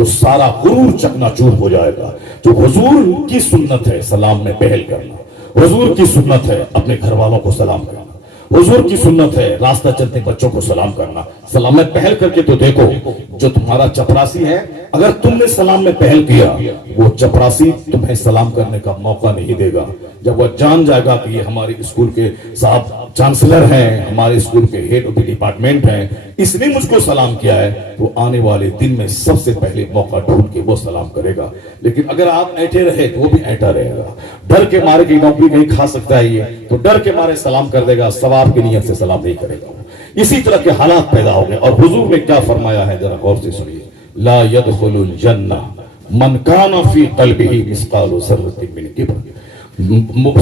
تو سارا غرور چکنا چور ہو جائے گا. جو حضور کی سنت ہے سلام میں پہل کرنا, حضور کی سنت ہے اپنے گھر والوں کو سلام کرنا, حضور کی سنت ہے راستہ چلتے بچوں کو سلام کرنا. سلام میں پہل کر کے تو دیکھو, جو تمہارا چپراسی ہے اگر تم نے سلام میں پہل کیا, وہ چپراسی تمہیں سلام کرنے کا موقع نہیں دے گا. جب وہ جان جائے گا کہ یہ ہمارے اسکول کے صاحب چانسلر ہیں, ہمارے اسکول کے ہیڈ آف ڈپارٹمنٹ ہیں, اس نے مجھ کو سلام کیا ہے, تو آنے والے دن میں سب سے پہلے موقع ڈھونڈ کے وہ سلام کرے گا. لیکن اگر آپ ایٹھے رہے تو وہ بھی ایٹا رہے گا, ڈر کے مارے کی نوکری کہیں کھا سکتا ہے یہ, تو ڈر کے مارے سلام کر دے گا, ثواب کی نیت سے سلام نہیں کرے گا. اسی طرح کے حالات پیدا ہو گئے. اور حضور نے کیا فرمایا ہے ذرا غور سے سنیے, لا يدخل الجنہ من کان فی قلبہ مثقال ذرۃ من کبر.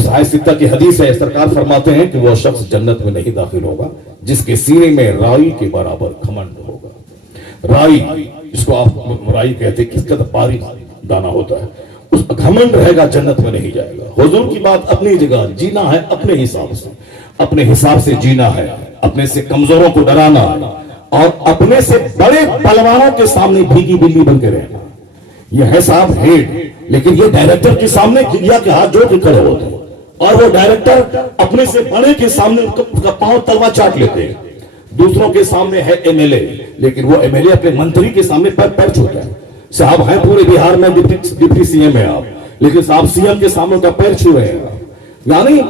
صحیح ستہ کی حدیث ہے, سرکار فرماتے ہیں کہ وہ شخص جنت میں نہیں داخل ہوگا جس کے سینے میں رائی کے برابر گھمنڈ ہوگا. رائی, جس کو آپ رائی کہتے ہیں, کس قدر باریک دانا ہوتا ہے, اس گھمنڈ رہے گا جنت میں نہیں جائے گا. حضور کی بات اپنی جگہ, جینا ہے اپنے حساب سے, اپنے حساب سے جینا ہے, اپنے سے کمزوروں کو ڈرانا اور اپنے سے بڑے پہلوانوں کے سامنے بھیگی بلی بن کے رہنا. یہ ہے صاحب ہیڈ, لیکن یہ ڈائریکٹر کے سامنے گریا کے ہاتھ جوڑ کے کھڑے ہوتے ہیں, اور وہ ڈائریکٹر اپنے سے بڑے کے سامنے ان کا پاؤں تلوا چاٹ لیتے ہیں. دوسروں کے سامنے ہے ایم ایل اے, لیکن وہ ایم ایل اے اپنے منتری کے سامنے پیر چھوتا ہے. صاحب ہیں پورے بہار میں ڈپٹی سی ایم ہے آپ, لیکن صاحب سی ایم کے سامنے کا پیر چھو رہے ہیں. یعنی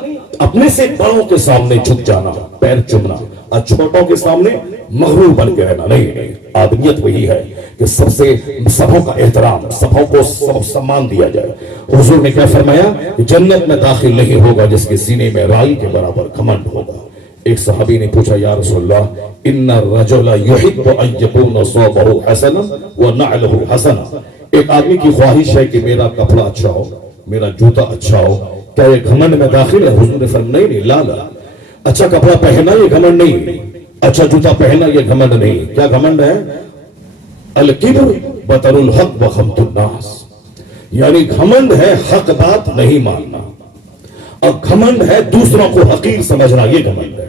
اپنے سے بڑوں کے سامنے جھک جانا, پیر چومنا, اور چھوٹوں کے سامنے مغرور بن کے رہنا. نہیں, آدمیت وہی ہے کہ سبوں کا احترام, سبوں کو سمان دیا جائے. حضور نے کیا فرمایا کہ جنت میں داخل نہیں ہوگا جس کے سینے میں رائی کے برابر گھمنڈ ہوگا. ایک صحابی نے پوچھا, یا رسول اللہ, ان الرجل يحب ان يكون ثوبه حسنا ونعله حسنا. ایک آدمی کی خواہش ہے کہ میرا کپڑا اچھا ہو, میرا جوتا اچھا ہو, کیا یہ گھمنڈ میں داخل ہے؟ حضور نے فرمایا نہیں, لا لا, اچھا کپڑا پہنا یہ گھمنڈ نہیں, اچھا جوتا پہنا یہ گھمنڈ نہیں. کیا گھمنڈ ہے؟ الکبر بطر الحق وخمت الناس. یعنی گھمنڈ ہے حق بات نہیں ماننا, اور گھمنڈ ہے دوسروں کو حقیر سمجھنا, یہ گھمنڈ ہے.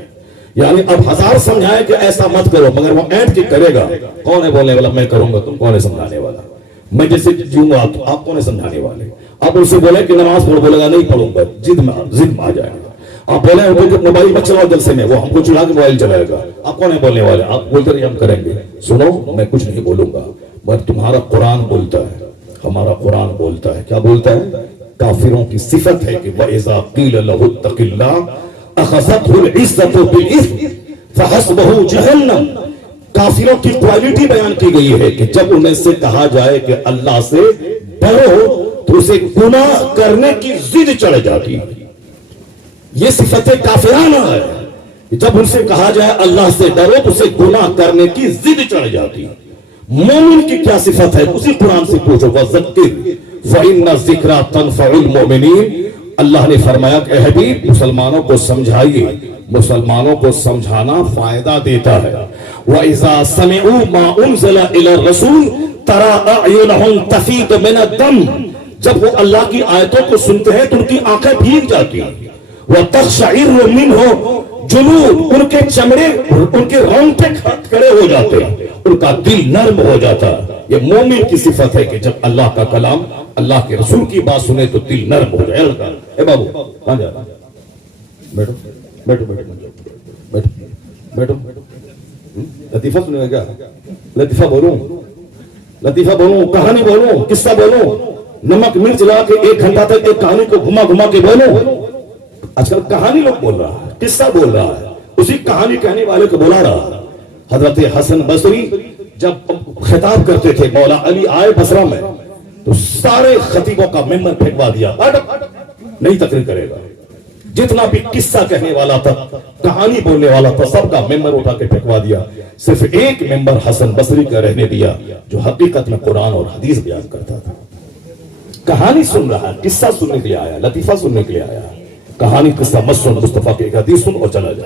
یعنی اب ہزار سمجھائے کہ ایسا مت کرو, مگر وہ اینٹ کے کرے گا. کون ہے بولنے والا؟ میں کروں گا. تم کون ہے سمجھانے والا؟ میں جیسے جیوں گا تو آپ کون ہے سمجھانے والے؟ آپ ان سے بولے کہ نماز پڑھ, بولے گا نہیں پڑھوں گا, ضد میں آ جائے گا. آپ بولے کہ موبائل مت چلاؤ جلسے میں, وہ ہم کو چلا کے موبائل چلائے گا. آپ کون ہے بولنے والے؟ آپ بولتے رہیے ہم کریں گے. سنو, میں کچھ نہیں بولوں گا, بس تمہارا قرآن بولتا ہے, ہمارا قرآن بولتا ہے. کیا بولتا ہے؟ کافروں کی صفت ہے کہ وَإِذَا قِيلَ لَهُ اتَّقِ اللَّهَ أَخَذَتْهُ الْعِزَّةُ بِالْإِثْمِ فَحَسْبُهُ جَهَنَّمَ. کافروں کی کوالٹی بیان کی گئی ہے کہ جب انہیں سے کہا جائے کہ اللہ سے ڈرو تو اسے گناہ کرنے کی ضد چڑھ جاتی ہے. یہ صفت کافرانہ ہے. جب ان سے کہا جائے اللہ سے ڈرو تو اسے گناہ کرنے کی ضد چڑھ جاتی ہے. مومن کی کیا صفت ہے؟ اسی قرآن سے پوچھو, وَذَكِّرْ فَإِنَّ الذِّكْرَىٰ تَنفَعُ الْمُؤْمِنِينَ. اللہ نے فرمایا کہ اے حبیب مسلمانوں کو سمجھائیے, مسلمانوں کو سمجھانا فائدہ دیتا ہے. وَإِذَا سَمِعُوا مَا أُنزِلَ إِلَى الرَّسُولِ تَرَىٰ أَعْيُنَهُمْ تَفِيضُ مِنَ الدَّمْعِ. جب وہ اللہ کی آیتوں کو سنتے ہیں تو ان کی آنکھیں بھیگ جاتی ہیں. وَتَقْشَعِرُّ مِنْهُ جلود, ان کے چمڑے, ان کے رونگٹے کھڑے ہو جاتے ہیں, ان کا دل نرم ہو جاتا ہے. یہ مومن کی صفت ہے کہ جب اللہ کا کلام, اللہ کے رسول کی بات سنے تو دل نرم ہو جائے. اے بابو کہاں جا رہا؟ بیٹھو بیٹھو بیٹھو بیٹھو بیٹھو. لطیفہ سنے گا کیا؟ لطیفہ بولوں, لطیفہ بولوں, کہانی بولوں, قصہ بولوں, نمک مرچ لا کے 1 گھنٹہ تک ایک کہانی کو گھما گھما کے بولوں. آج کل کہانی لوگ بول رہا ہے, قصہ بول رہا ہے, اسی کہانی کہنے والے کو بلا رہا ہے. حضرت حسن بصری جب خطاب کرتے تھے, مولا علی آئے بصرہ میں تو سارے خطیبوں کا ممبر پھینکوا دیا, نہیں تقریر کرے گا. جتنا بھی قصہ کہنے والا تھا, کہانی بولنے والا تھا, سب کا ممبر اٹھا کے پھینکوا دیا. صرف ایک ممبر حسن بصری کا رہنے دیا جو حقیقت میں قرآن اور حدیث بیان کرتا تھا. کہانی سن رہا ہے, قصہ سننے کے لیے آیا, لطیفہ سننے کے لیے آیا. کہانی قصہ مت سن, مصطفیٰ کی ایک حدیث سن اور چلا جا.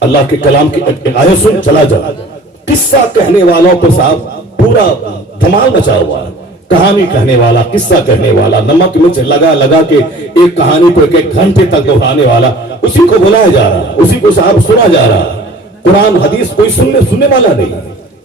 اللہ کے کلام کی ایک آیت سن, چلا جا. قصہ کہنے والوں پر صاحب پورا دھمال مچا ہوا ہے. کہانی کہنے والا, قصہ کہنے والا, نمک مرچ لگا لگا کے ایک کہانی کو 1 گھنٹے تک دہرانے والا, اسی کو بلایا جا رہا, اسی کو صاحب سنا جا رہا. قرآن حدیث کوئی سننے والا نہیں.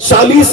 40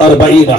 40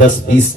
10, 20,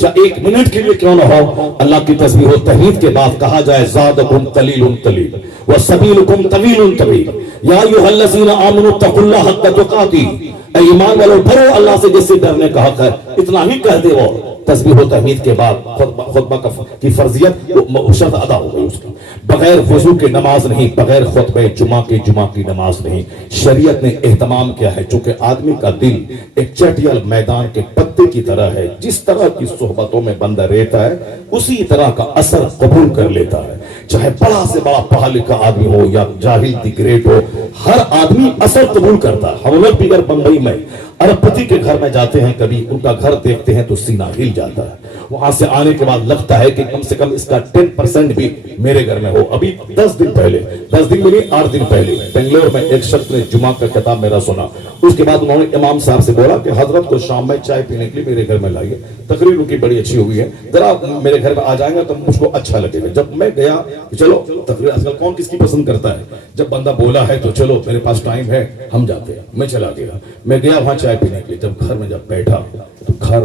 چاہے 1 منٹ کے لیے کیوں نہ ہو، اللہ کی تسبیح و تحمید کے بعد کہا جائے زادکم قلیل قلیل وسبیلکم طویل طویل یا ایھا الذین آمنوا اتقوا اللہ حق تقاتی، اے ایمان والو ڈرو اللہ سے جس سے ڈرنے کا حق ہے. اتنا ہی کہہ دے وہ تسبیح و تحمید کے بعد خطبہ کی فرضیت شرط ادا ہو گئی اس کی. بغیر وضو کے نماز نہیں، بغیر خطبہ جمعہ کی نماز نہیں. شریعت نے اہتمام کیا ہے، چونکہ آدمی کا دل ایک چٹیل میدان کے پتے کی طرح ہے، جس طرح کی صحبتوں میں بندہ رہتا ہے اسی طرح کا اثر قبول کر لیتا ہے. چاہے بڑا سے بڑا پڑھا لکھا آدمی ہو یا جاہل دی گریٹ ہو، ہر آدمی اثر قبول کرتا ہے. ہم لوگ بھی اگر بمبئی میں ارب پتی کے گھر میں جاتے ہیں، کبھی ان کا گھر دیکھتے ہیں تو سینہ ہل جاتا ہے. وہاں سے آنے کے بعد لگتا ہے کہ کم سے کم اس کا 10% بھی میرے گھر میں ہو. ابھی 10 دن میں نہیں 8 دن پہلے بنگلور میں ایک شخص نے جمعہ کا خطاب میرا سنا. اس کے بعد انہوں نے امام صاحب سے بولا کہ حضرت کو شام میں چائے پینے کے لیے میرے گھر میں لائیے، تقریر ان کی بڑی اچھی ہوئی ہے، ذرا میرے گھر میں آ جائیں گے تو مجھ کو اچھا لگے گا. جب میں گیا، چلو تقریر آج کل کون کس کی پسند کرتا ہے، جب بندہ بولا ہے تو چلو میرے پاس ٹائم ہے ہم جاتے ہیں. میں چلا گیا، میں گیا وہاں چائے پینے کے لیے. جب گھر میں جب بیٹھا تو گھر،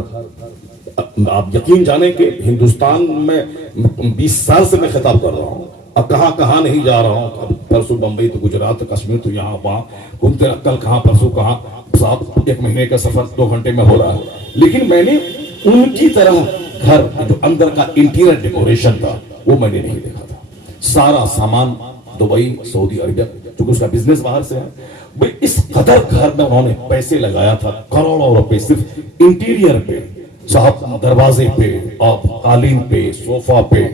آپ یقین جانیں کہ ہندوستان میں 20 سال سے میں خطاب کر رہا ہوں، اب کہاں نہیں جا رہا ہوں. اب پرسوں بمبئی تو گجرات تو کشمیر تو یہاں وہاں گھومتے رہا، کل کہاں پرسوں کہاں. صاحب 1 مہینے کا سفر 2 گھنٹے میں ہو رہا ہے. لیکن میں نے ان کی طرح گھر جو اندر کا انٹیریئر ڈیکوریشن تھا وہ میں نے نہیں دیکھا تھا. سارا سامان دبئی، سعودی عربیہ، چونکہ اس کا بزنس باہر سے ہے، اس قدر گھر میں انہوں نے پیسے لگایا تھا، کروڑوں روپے صرف انٹیریئر پہ، صاحب دروازے پہ اور قالین پہ، صوفہ پہ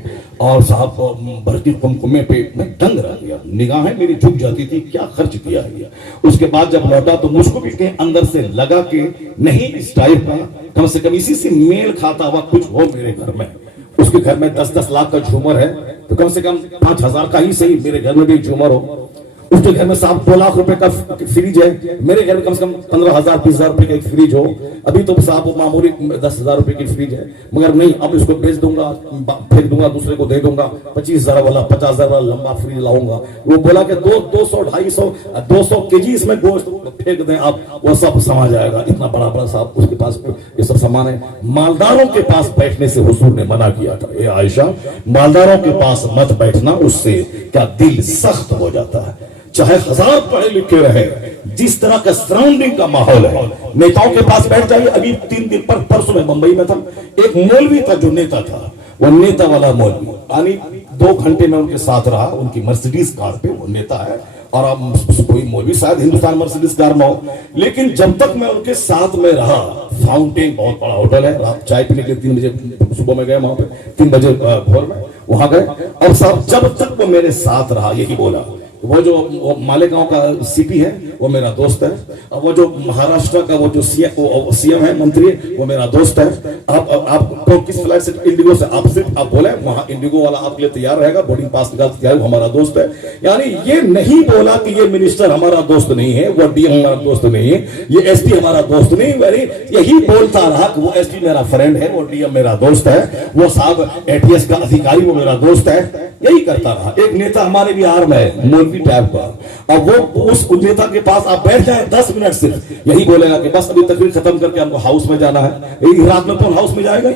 اور صاحب برقی قمقمے پہ. میں دنگ رہ گیا، نگاہیں میری جھک جاتی تھی، کیا خرچ کیا ہے. اس کے بعد جب لوٹا تو مجھ کو بھی کہیں اندر سے لگا کہ نہیں اس ٹائپ کا کم سے کم اسی سے میل کھاتا ہوا کچھ ہو میرے گھر میں. اس کے گھر میں 10-10 لاکھ کا جھومر ہے تو کم سے کم 5,000 کا ہی صحیح میرے گھر میں بھی جھومر ہو. اس کے گھر میں صاحب 2 لاکھ روپے کا فریج ہے، میرے گھر میں کم سے کم 15,000 20,000 روپے کا ایک فریج ہو. ابھی تو صاحب معمولی 10,000 روپے کی فریج ہے، مگر نہیں، اب اس کو بیچ دوں گا، پھینک دوں گا، دوسرے کو دے دوں گا. 25,000 والا 50,000 والا لمبا فریج لاؤں گا. وہ بولا کہ 200 250 200 kg اس میں گوشت پھینک دیں آپ، وہ سب سما جائے گا. اتنا بڑا صاحب اس کے پاس یہ سب سامان ہے. مالداروں کے پاس بیٹھنے سے حضور نے منع کیا تھا. اے عائشہ، مالداروں کے پاس مت بیٹھنا، اس سے کیا دل سخت ہو جاتا ہے. چاہے 1000 پڑھے لکھے رہے، جس طرح کا سراؤنڈنگ کا ماحول ہے، نیتاؤں کے پاس بیٹھ جائیے. ابھی 3 دن پر پرسوں میں بمبئی میں تھا، ایک مولوی تھا جو نیتا تھا، وہ نیتا والا مولوی، یعنی 2 گھنٹے میں ان کے ساتھ رہا. ان کی مرسیڈیز کار پہ، وہ نیتا ہے اور اب کوئی مولوی شاید ہندوستان مرسیڈیز کار میں ہو، لیکن جب تک میں ان کے ساتھ میں رہا، فاؤنٹین بہت بڑا ہوٹل ہے، رات چائے پینے کے 3 بجے صبح میں گئے وہاں پہ، 3 بجے بھور میں وہاں گئے. اور صاحب جب تک وہ میرے ساتھ رہا یہی بولا. وہ جو مالیگاؤں کا سی پی ہے وہ میرا دوست ہے، وہ جو مہاراشٹر کا وہ جو سی ایم ہے، منتری، وہ میرا دوست ہے. آپ کس فلائٹ سے؟ انڈیگو سے. آپ صرف آپ بولے وہاں انڈیگو والا آپ کے لیے تیار رہے گا، بورڈنگ پاس نکال تیار، وہ ہمارا دوست ہے. یعنی یہ نہیں بولا کہ یہ منسٹر ہمارا دوست نہیں ہے، وہ ڈی ایم ہمارا دوست نہیں ہے، یہ ایس پی ہمارا دوست نہیں. یہی بولتا رہا کہ وہ ایس پی میرا فرینڈ ہے، وہ ڈی ایم میرا دوست ہے، وہ صاحب اے ٹی ایس کا ادھیکاری وہ میرا دوست ہے. یہی کرتا رہا. ایک نیتا ہمارے بہار میں ہے، مولوی ٹائپ کا، اور وہ اس نیتا کے پاس آپ بیٹھ جائیں 10 منٹ صرف یہی بولے گا کہ بس ابھی تقریر ختم کر کے ہم کو ہاؤس میں جانا ہے. رات میں کون ہاؤس میں جائے گا؟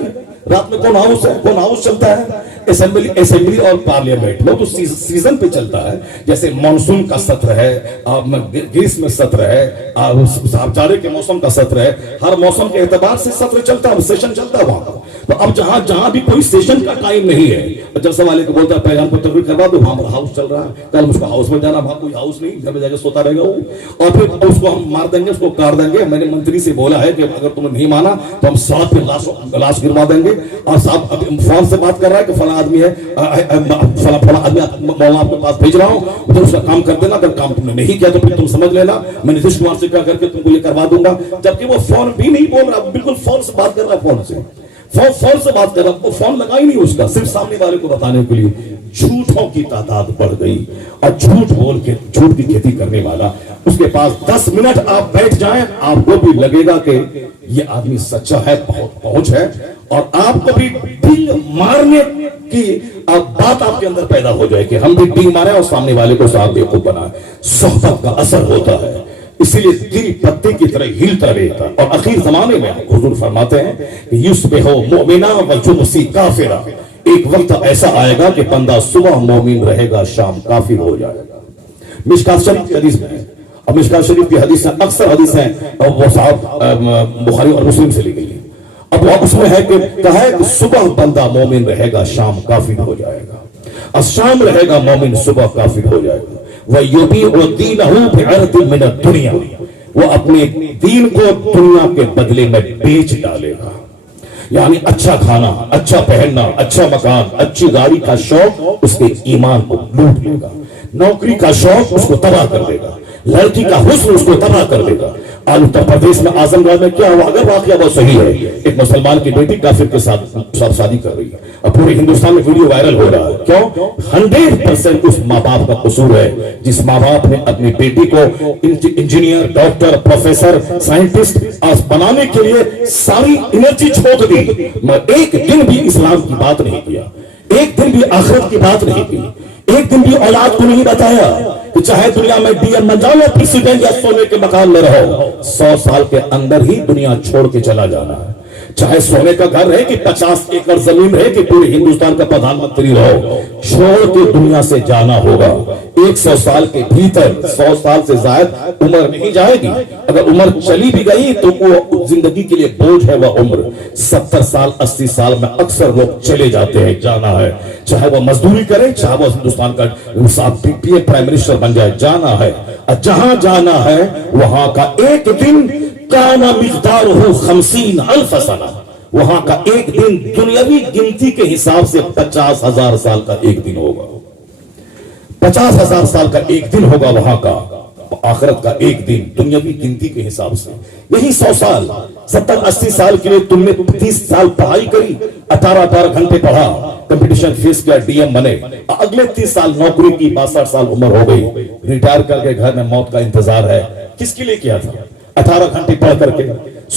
رات میں کون ہاؤس ہے؟ کون ہاؤس چلتا ہے؟ اسمبلی اور پارلیمنٹ وہ تو سیزن پہ چلتا ہے. جیسے مانسون کا سطر ہے، گریس میں سطر ہے، جاڑے کے موسم کا سطر ہے، ہر موسم کے اعتبار سے سطر چلتا ہے، سیشن چلتا ہے وہاں. تو اب جہاں بھی کوئی سیشن کا ٹائم نہیں ہے، جب سوالے کو بولتا ہے پہلے ہم کو تقریر کروا دو، وہاں پر ہاؤس چل رہا ہے، کل اس کو ہاؤس میں جانا، وہاں کوئی ہاؤس نہیں، گھر میں جا کے سوتا رہے گا وہ، اور پھر اس کو ہم مار دیں گے، اس کو کاٹ دیں گے. میں نے منتری سے بولا ہے کہ اگر تم نے نہیں مانا تو ہم ساتھ پہ لاش گروا دیں گے. اور صاحب اب فون سے بات کر رہا ہے کہ فلاں آدمی ہے، فلاں آدمی مولانا آپ کے پاس بھیج رہا ہوں، ادھر اس کا کام کر دینا. اگر کام تم نے نہیں کیا تو پھر تم سمجھ لینا میں نتیش کمار سے کیا کر کے تم کو یہ کروا دوں گا. جبکہ وہ فون بھی نہیں بول رہا، بالکل فون سے بات کر رہا ہے، فون سے بات کر رہا. وہ فون لگا ہی نہیں اس کا، صرف سامنے والے کو بتانے کے لیے. جھوٹوں کی تعداد بڑھ گئی اور جھوٹ بول کے جھوٹ کی کھیتی کرنے والا، اس کے پاس 10 منٹ آپ بیٹھ جائیں، آپ کو بھی لگے گا کہ یہ آدمی سچا ہے، بہت پہنچ ہے، اور آپ کو بھی ڈنگ مارنے کی بات آپ کے اندر پیدا ہو جائے کہ ہم بھی ڈنگ مارے اور سامنے والے کو صاحب بیوقوف بنائیں. صحبت کا اثر ہوتا ہے. اسی لیے دل پتے کی طرح ہلتا رہتا. اور اخیر زمانے میں حضور فرماتے ہیں کہ یصبح مؤمنا ویمسی کافرا، ایک وقت ایسا آئے گا کہ بندہ صبح مومن رہے گا، شام کافر ہو جائے گا. مشکات شریف کی حدیث میں، اب مشکات شریف کی حدیث اکثر حدیثیں وہ صاحب بخاری اور مسلم سے لی گئی ہیں. اب اس میں ہے کہ کہا ہے کہ صبح بندہ مومن رہے گا، شام کافر ہو جائے گا. شام رہے گا مومن، صبح کافر ہو جائے گا. وَيُبِيعُ دِينَهُ بِعَرْضٍ مِنَ الدُّنْيَا، وہ اپنے دین کو دنیا کے بدلے میں بیچ ڈالے گا. یعنی اچھا کھانا، اچھا پہننا، اچھا مکان، اچھی گاڑی کا شوق اس کے ایمان کو لوٹ لے گا. نوکری کا شوق اس کو تباہ کر دے گا. لڑکی کا حسن اس کو تباہ کر دے گا. آج اتر پردیش میں اعظم گڑھ میں کیا ہوا؟ اگر واقعہ بہت صحیح ہے، ایک مسلمان کی بیٹی کافر کے ساتھ شادی کر رہی ہے. اب پورے ہندوستان میں ویڈیو وائرل ہو رہا ہے. کیوں؟ 100% اس ماں باپ کا قصور ہے جس ماں باپ نے اپنی بیٹی کو انجینئر، ڈاکٹر، پروفیسر، سائنٹسٹ بنانے کے لیے ساری انرجی چھوڑ دی، مگر ایک دن بھی اسلام کی بات نہیں کیا، ایک دن بھی آخرت کی بات نہیں کی، ایک دن بھی اولاد کو نہیں بتایا کہ چاہے دنیا میں ڈی ایم بن جاؤ یا پریسیڈنٹ یا سونے کے مکان میں رہو، 100 سال کے اندر ہی دنیا چھوڑ کے چلا جانا ہے. چاہے سونے کا گھر رہے کہ 50 ایکڑ زمین رہے کہ پورے ہندوستان کا پردھان منتری رہو، چھوڑ کے دنیا سے جانا ہوگا. 100 سال کے بھیتر 100 سال سے زائد عمر نہیں جائے گی. اگر عمر چلی بھی گئی تو وہ زندگی کے لیے بوجھ ہے. وہ عمر 70 سال 80 سال میں اکثر لوگ چلے جاتے ہیں. جانا ہے چاہے وہ مزدوری کرے، چاہے وہ ہندوستان کا پرائم منسٹر بن جائے، جانا ہے. جہاں جانا ہے وہاں کا ایک دن کان مقدارہ 50,000 سنہ، وہاں کا ایک دن دنیاوی گنتی کے حساب سے 50,000 سال کا ایک دن ہوگا. 50,000 سال کا ایک دن ہوگا وہاں کا. آخرت کا ایک دن دنیاوی گنتی کے حساب سے. یہی 100 سال 70-80 سال کے لیے تم نے 30 سال پڑھائی کری، 18 گھنٹے پڑھا، کمپٹیشن فیس کیا، ڈی ایم بنے. اگلے 30 سال نوکری کی، 62 سال عمر ہو گئی، ریٹائر کر کے گھر میں موت کا انتظار ہے. کس کے لیے کیا تھا؟ 18 گھنٹے پڑھ کر کے،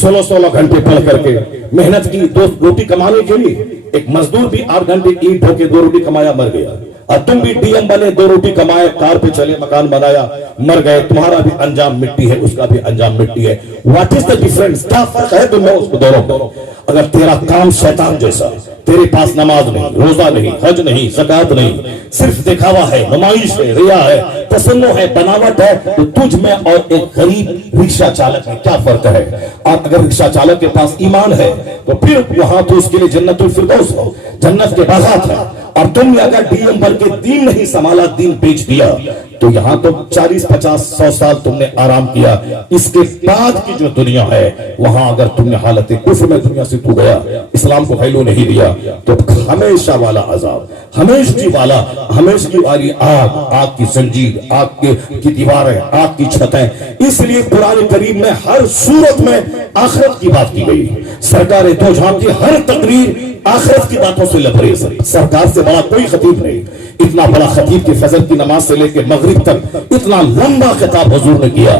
16 گھنٹے پڑھ کر کے محنت کی 2 روٹی کمانے کے لیے. ایک مزدور بھی 8 گھنٹے اینٹ ڈھو کے 2 روٹی کمایا، مر گیا. اور تم بھی ڈی ایم بنے، 2 روٹی کمائے، کار پہ چلے، مکان بنایا، مر گئے. تمہارا بھی انجام مٹی ہے، اس کا بھی انجام مٹی ہے. What is the difference? کیا فرق ہے تم میں اس کو دونوں؟ اگر تیرا کام شیطان جیسا، تیرے پاس نماز نہیں، روزہ نہیں، حج نہیں، زکات نہیں، صرف دکھاوا ہے، نمائش ہے، ریا ہے، تصنع ہے، بناوٹ ہے، تو تجھ میں اور ایک غریب رکشہ چالک میں کیا فرق ہے؟ اور اگر رکشہ چالک کے پاس ایمان ہے تو پھر وہاں تو اس کے لیے جنت الفردوس ہو، جنت کے باغات ہے. اور تم نے اگر ڈی ایم بن کے دین نہیں سنبھالا، دین بیچ دیا، تو یہاں تو 40-50-100 سال تم نے آرام کیا. اس کے بعد کی جو دنیا ہے وہاں اگر تم نے حالت کفر میں دنیا سے تو گیا، اسلام کو ویلیو نہیں دیا، تو ہمیشہ والا عذاب، ہمیشگی والی آگ، آگ کی زنجیر، آگ کی دیواریں، آگ کی چھتیں. اس لیے قرآن کریم میں ہر صورت میں آخرت کی بات کی گئی. سرکار دو جہاں کی ہر تقریر آخرت کی باتوں سے لبریز ہے. سرکار سے بڑا کوئی خطیب نہیں. اتنا بڑا خطیب کہ فجر کی نماز سے لے کے مغرب تک اتنا لمبا خطاب حضور نے کیا.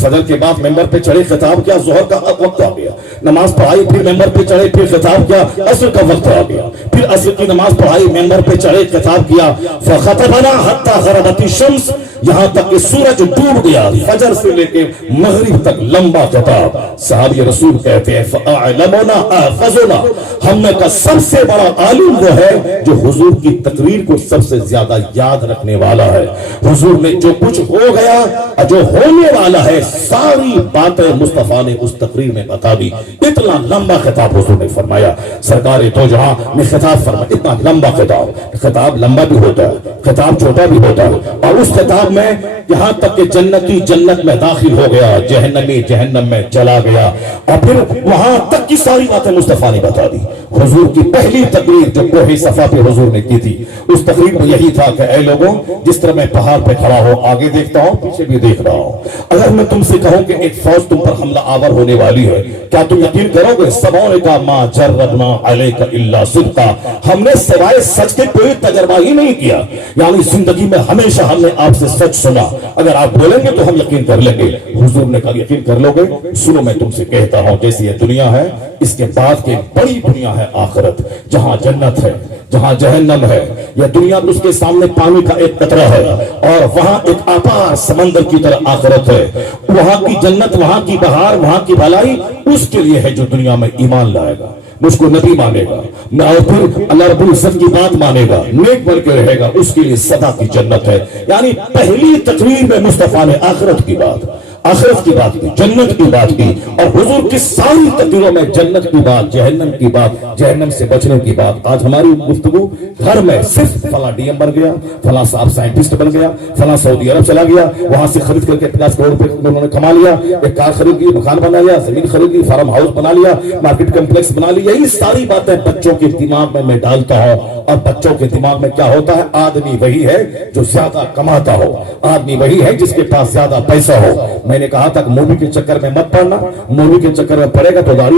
فجر کے بعد ممبر پہ چڑھے، خطاب کیا، ظہر کا وقت آ گیا، نماز پڑھائی، پھر ممبر پہ چڑھے، پھر خطاب کیا، عصر کا وقت آ گیا، پھر عصر کی نماز پڑھائی، ممبر پہ چڑھے، خطاب کیا. فخطبنا حتی غربت الشمس، یہاں تک کہ سورج ڈوب گیا. فجر سے لے کے مغرب تک لمبا خطاب. صحابی رسول کہتے ہیں فاعلمنا احفظنا، ہم میں کا سب سے بڑا عالم وہ ہے جو حضور کی تقریر کو سب سے زیادہ یاد رکھنے والا ہے. حضور نے جو کچھ ہو گیا، جو ہونے والا ہے، ساری باتیں مصطفیٰ نے اس تقریر میں بتا دی. اتنا لمبا خطاب حضور نے فرمایا. سرکار دو جہاں نے خطاب فرمایا، اتنا لمبا خطاب. خطاب لمبا بھی ہوتا ہے، خطاب چھوٹا بھی ہوتا ہے. اور اس خطاب میں یہاں تک کہ جنتی جنت میں داخل ہو گیا، جہنمی جہنم میں چلا گیا، اور پھر وہاں تک کی ساری باتیں مصطفیٰ نے بتا دی. حضور کی پہلی تقریر جو کوہ صفا پہ حضور نے کی تھی، اس تقریر میں یہی تھا کہ اے لوگوں، جس طرح میں پہاڑ پہ کھڑا ہوں، آگے دیکھتا ہوں، پیچھے بھی دیکھ رہا ہوں. اگر میں تم سے کہوں کہ ایک فوج تم پر حملہ آور ہونے والی ہے، کیا تم یقین کرو گے؟ سبوں نے کہا ما جربنا علیک الا صدقا، ہم نے سوائے سچ کے کوئی تجربہ ہی نہیں کیا. یعنی زندگی میں ہمیشہ ہم نے آپ سے سچ سنا، اگر آپ بولیں گے تو ہم یقین کر لیں گے. حضور نے کہا یقین کر لو گے؟ سنو میں تم سے کہتا ہوں، جیسی یہ دنیا ہے، اس کے بعد کی بڑی دنیا ہے آخرت، جہاں جنت ہے، جہاں جہنم ہے یا دنیا تو اس کے سامنے پانی کا ایک قطرہ ہے، اور وہاں ایک اپار سمندر کی طرح آخرت ہے۔ وہاں کی جنت، وہاں کی بہار، وہاں کی بھلائی اس کے لیے ہے جو دنیا میں ایمان لائے گا، مجھ کو نبی مانے گا، اور پھر اللہ رب العزت کی بات مانے گا، نیک بن کے رہے گا، اس کے لیے سدا کی جنت ہے۔ یعنی پہلی تقریر میں مصطفیٰ نے آخرت کی بات کی، جنت کی بات کی، اور حضور کی ساری تقریروں میں جنت کی بات، جہنم کی بات، جہنم سے بچنے کی بات۔ آج ہماری گفتگو گھر میں صرف فلاں ڈی ایم بن گیا، فلاں صاحب سائنٹسٹ بن گیا، فلاں سعودی عرب چلا گیا، وہاں سے خرید کر کے 50 کروڑ روپے انہوں نے کما لیا، ایک کار خرید لی، مکان بنا لیا، زمین خرید لی، فارم ہاؤس بنا لیا، مارکیٹ کمپلیکس بنا لیا۔ یہی ساری باتیں بچوں کے دماغ میں ڈالتا ہوں، اور بچوں کے دماغ میں کیا ہوتا ہے؟ آدمی وہی ہے جو زیادہ کماتا ہو، آدمی وہی ہے جس کے پاس زیادہ پیسہ ہو۔ میں نے کہا تھا کہ مووی کے چکر میں مت پڑنا، مووی کے چکر میں پڑے گا تو داڑھی